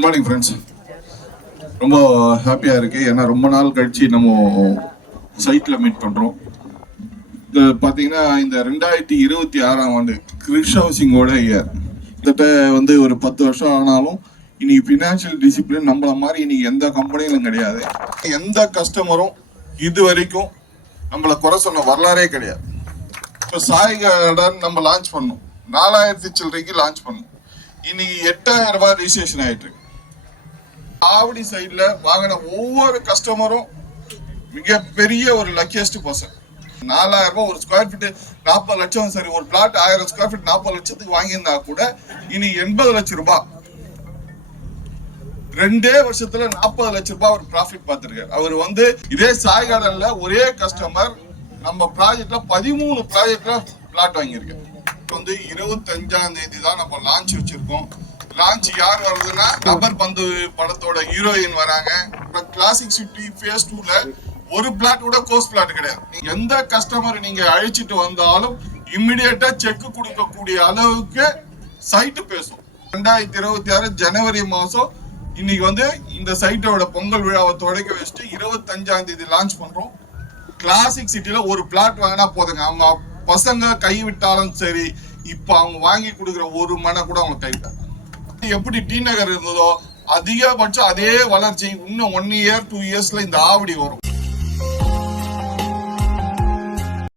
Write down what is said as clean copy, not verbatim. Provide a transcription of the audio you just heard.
Good morning friends. ரொம்ப ஹாப்பியாக இருக்குது. ஏன்னா ரொம்ப நாள் கழிச்சு நம்ம சைட்டில் மீட் பண்ணுறோம். இது பார்த்தீங்கன்னா இந்த 2026ஆம் ஆண்டு கிரிஷ் ஹவுசிங்கோட இயர். கிட்டத்தட்ட ஒரு 10 வருஷம் ஆனாலும் இன்னைக்கு ஃபினான்ஷியல் டிசிப்ளின் நம்மள மாதிரி இன்னைக்கு எந்த கம்பெனியிலும் கிடையாது. எந்த கஸ்டமரும் இது வரைக்கும் நம்மளை குறை சொன்ன வரலாறே கிடையாது. இப்போ சாய் கார்டன் நம்ம லான்ச் பண்ணோம், 4000 சில்லறைக்கு லான்ச் பண்ணோம். இன்னைக்கு 8000 ரூபாய் ரிஜிஸ்ட்ரேஷன் ஆயிட்டு இருக்கு. ஆவடி சைட்ல வாங்கின ஒவ்வொரு கஸ்டமரும் மிகப்பெரிய ஒரு லக்கியஸ்ட் பர்சன். 4000 ரூபாய் ஒரு ஸ்கொயர் ஃபீட் 40 லட்சம். சரி, ஒரு பிளாட் 1000 ஸ்கொயர் ஃபீட் 40 லட்சத்துக்கு வாங்கியிருந்தா கூட இனி 80 லட்சம் ரூபாய் 2 வருஷத்துல 40 லட்சம் ரூபாய் ஒரு ப்ராஃபிட் பார்த்திருக்காரு. அவர் இதே சாய் கார்டன்ல ஒரே கஸ்டமர் நம்ம ப்ராஜெக்ட்ல 13 ப்ராஜெக்ட்ல பிளாட் வாங்கியிருக்காரு. 25ஆம் தேதி தான் நம்ம லான்ச் வச்சிருக்கோம். லான்ச் யார் வருதுன்னா கபர் பந்து படத்தோட ஹீரோயின் வராங்க. கிளாசிக் சிட்டி ஃபேஸ் 2ல ஒரு பிளாட் கூட கோஸ்ட் பிளாட் கிடையாது. எந்த கஸ்டமர் நீங்க அழைச்சிட்டு வந்தாலும் இம்மிடியேட்டா செக் கொடுக்கக்கூடிய அளவுக்கு சைட்டு பேசும். 2026 ஜனவரி மாசம் இன்னைக்கு இந்த சைட்டோட பொங்கல் விழாவை தொடக்க வச்சுட்டு 25ஆம் தேதி லான்ச் பண்றோம். கிளாசிக் சிட்டில ஒரு பிளாட் வாங்கினா போதுங்க. அவங்க பசங்க கைவிட்டாலும் சரி, இப்ப அவங்க வாங்கி கொடுக்குற ஒரு மனை கூட அவங்க கைவிட்டாங்க. எப்படி டி நகர் இருந்ததோ அதிகபட்சம் அதே வளர்ச்சி இன்னும் 1 இயர் 2 இயர்ஸ்ல இந்த ஆவடி வரும்.